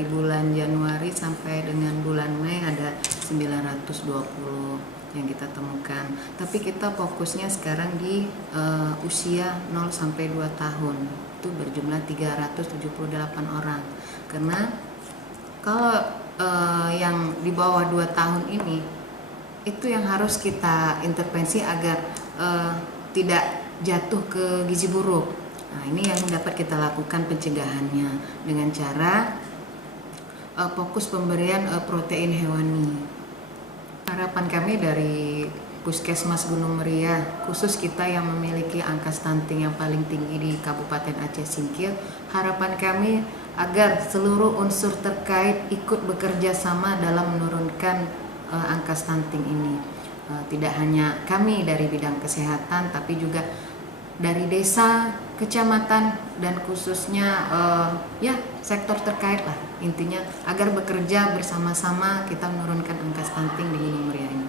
dari bulan Januari sampai dengan bulan Mei ada 920 yang kita temukan. Tapi kita fokusnya sekarang di usia 0 sampai 2 tahun. Itu berjumlah 378 orang. Karena kalau yang di bawah 2 tahun ini itu yang harus kita intervensi agar tidak jatuh ke gizi buruk. Nah, ini yang dapat kita lakukan pencegahannya dengan cara fokus pemberian protein hewani. Harapan kami dari Puskesmas Gunung Meriah, khusus kita yang memiliki angka stunting yang paling tinggi di Kabupaten Aceh Singkil, harapan kami agar seluruh unsur terkait ikut bekerja sama dalam menurunkan angka stunting ini. Tidak hanya kami dari bidang kesehatan, tapi juga dari desa, kecamatan, dan khususnya sektor terkait lah, intinya agar bekerja bersama-sama kita menurunkan angka stunting di Gunung Meriah ini.